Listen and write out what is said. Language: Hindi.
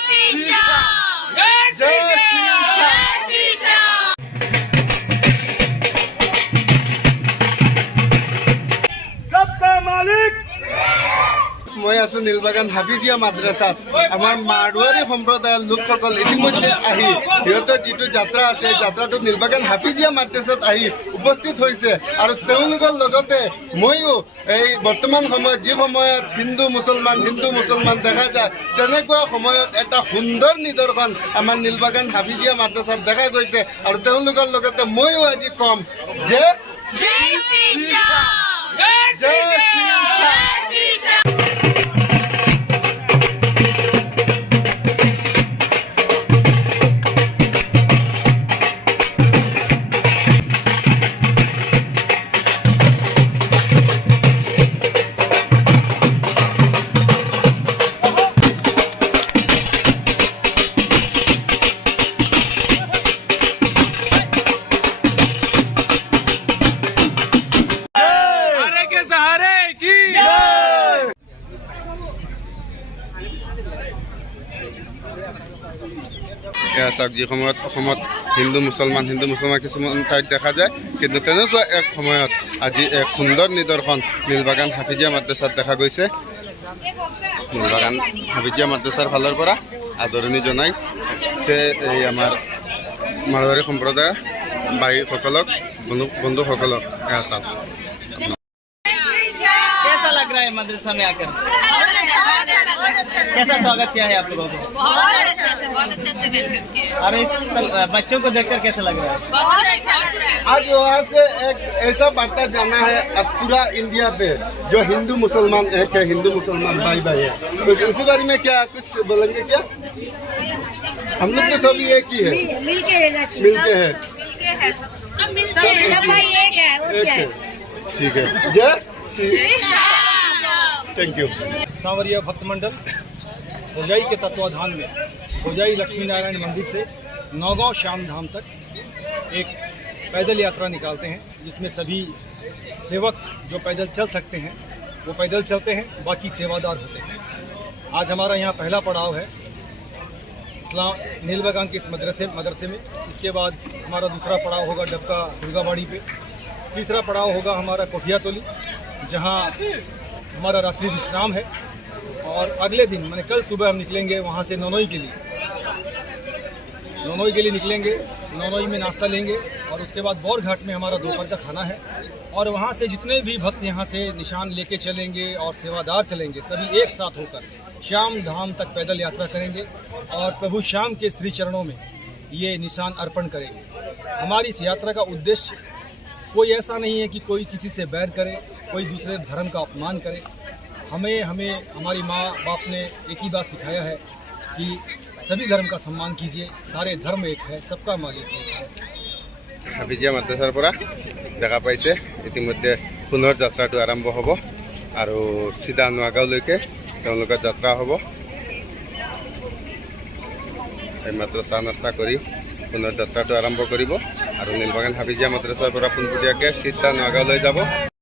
श्री श्याम, जय श्री श्याम। सबका मालिक मैं आছো নীলবাগান হাফিজিয়া মাদ্রাসাত আমার মাৰোৱাৰী সম্প্ৰদায়ৰ লোকসকল ইতিমধ্যে আহি সিহঁতৰ যিটো যাত্ৰা আছে যাত্ৰাটো নীলবাগান হাফিজিয়া মাদ্ৰাসাত আহি উপস্থিত হৈছে আৰু তেওঁলোকৰ লগতে ময়ো এই বৰ্তমান সময়ত যি সময়ত হিন্দু মুছলমান দেখা যায় তেনেকুৱা সময়ত এটা সুন্দৰ নিদৰ্শন আমাৰ নীলবাগান হাফিজিয়া মাদ্ৰাসাত দেখা গৈছে আৰু তেওঁলোকৰ লগতে ময়ো আজি কম যে जय श्री श्याम, জয় শ্ৰী শ্যাম। श्री श्याम। চাওক যি সময়ত অসমত হিন্দু মুছলমান কিছুমান ঠাইত দেখা যায় কিন্তু তেনেকুৱা এক সময়ত আজি এক সুন্দৰ নিদৰ্শন নীলবাগান হাফিজিয়া মাদ্ৰাসাত দেখা গৈছে। নীলবাগান হাফিজিয়া মাদ্ৰাসাৰ ফালৰ পৰা আদৰণি জনাইছে এই আমাৰ মাৰোৱাৰী সম্প্ৰদায়ৰ ভাইসকলক বন্ধুসকলক। চাওক कैसा लग रहा है मदरसा में आकर? कैसा स्वागत किया है आप लोगों को? बहुत अच्छे से वेलकम किया। और इस बच्चों को देखकर कैसा लग रहा है? बहुत अच्छा लग रहा है। आज वहाँ से एक ऐसा वार्ता जाना है अब पूरा इंडिया पे जो हिंदू मुसलमान एक है, हिंदू मुसलमान भाई है, तो इसी बारे में क्या कुछ बोलेंगे क्या? हम लोग तो सब एक ही है, मिलके रहना चाहिए। मिलके है, मिलके है सब मिलके सब है। सब भाई एक है और एक क्या है। है? ठीक है, जय श्री श्री श्याम। Thank you. सांवरिया भक्त मंडल खोजाई के तत्वाधान में खोजाई लक्ष्मी नारायण मंदिर से नौगांव श्याम धाम तक एक पैदल यात्रा निकालते हैं, जिसमें सभी सेवक जो पैदल चल सकते हैं वो पैदल चलते हैं, बाकी सेवादार होते हैं। आज हमारा यहाँ पहला पड़ाव है इस्लाम नीलबागान के इस मदरसे में। इसके बाद हमारा दूसरा पड़ाव होगा डबका दुर्गाबाड़ी पे। तीसरा पड़ाव होगा हमारा कोठिया तोली, जहाँ हमारा रात्रि विश्राम है। और अगले दिन मैंने कल सुबह हम निकलेंगे वहाँ से नौनोई के लिए निकलेंगे। नौनोई में नाश्ता लेंगे और उसके बाद बौर घाट में हमारा दोपहर का खाना है। और वहाँ से जितने भी भक्त यहाँ से निशान लेके चलेंगे और सेवादार चलेंगे, सभी एक साथ होकर श्याम धाम तक पैदल यात्रा करेंगे और प्रभु श्याम के श्री चरणों में ये निशान अर्पण करेंगे। हमारी इस यात्रा का उद्देश्य कोई ऐसा नहीं है कि कोई किसी से बैर करे, कोई दूसरे धर्म का अपमान करे। हमें हमारी माँ बाप ने एक ही बात सिखाया है कि सभी धर्म का सम्मान कीजिए, सारे धर्म एक है, सबका मालिक एक है। হাফিজিয়া মাদ্ৰাসাৰ পৰা দেখা পাইছে ইতিমধ্যে পুনৰ যাত্ৰাটো আৰম্ভ হ'ব আৰু চিধা নোৱাগাঁওলৈকে তেওঁলোকৰ যাত্ৰা হ'ব। এইমাত্ৰ চাহ নাস্তা কৰি পুনৰ যাত্ৰাটো আৰম্ভ কৰিব আৰু নীলবাগান হাফিজিয়া মাদ্ৰাসাৰ পৰা পোনপটীয়াকৈ চিধা নোৱাগাঁওলৈ যাব।